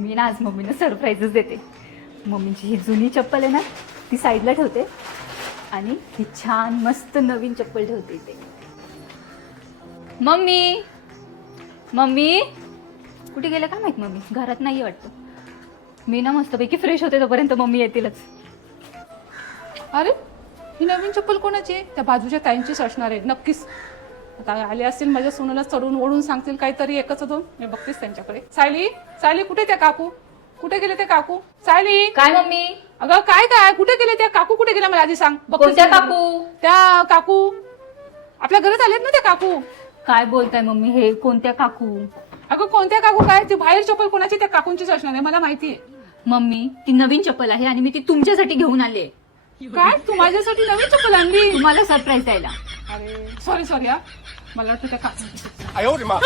मी ना आज मम्मीला सरप्राईजच देते. मम्मीची ही जुनी चप्पल आहे ना ती साईडला ठेवते आणि ही छान मस्त नवीन चप्पल ठेवते इथे. मम्मी मम्मी कुठे गेलं का माहित? मम्मी घरात नाही वाटतं. मी ना मस्तपैकी फ्रेश होते तोपर्यंत मम्मी येतीलच. अरे ही नवीन चप्पल कोणाची आहे? त्या बाजूच्या ताईंचीच असणार आहे नक्कीच. आता आले असतील माझ्या सोनूला चढून ओढून सांगतील काहीतरी एकच दोन. मी बघतेच त्यांच्याकडे. सायली सायली कुठे त्या काकू? कुठे गेले ते काकू? सायली काय मम्मी? अगं काय काय कुठे गेले त्या काकू? कुठे गेल्या मला आधी सांग. कोणत्या काकू? त्या काकू आपल्या घरात आलेत ना त्या काकू. काय बोलताय मम्मी? हे कोणत्या काकू? अगं कोणत्या काकू काय? ती बाहेर चप्पल कोणाची? त्या काकूंचीच असणार आहे मला माहिती आहे. मम्मी ती नवीन चप्पल आहे आणि मी ती तुमच्यासाठी घेऊन आले. काय तू माझ्यासाठी नवीन चप्पल आणली? तुम्हाला सरप्राईज द्यायला. अरे सॉरी सॉरी हा मला वाटतं त्या काकूंची. 哎呦我的妈！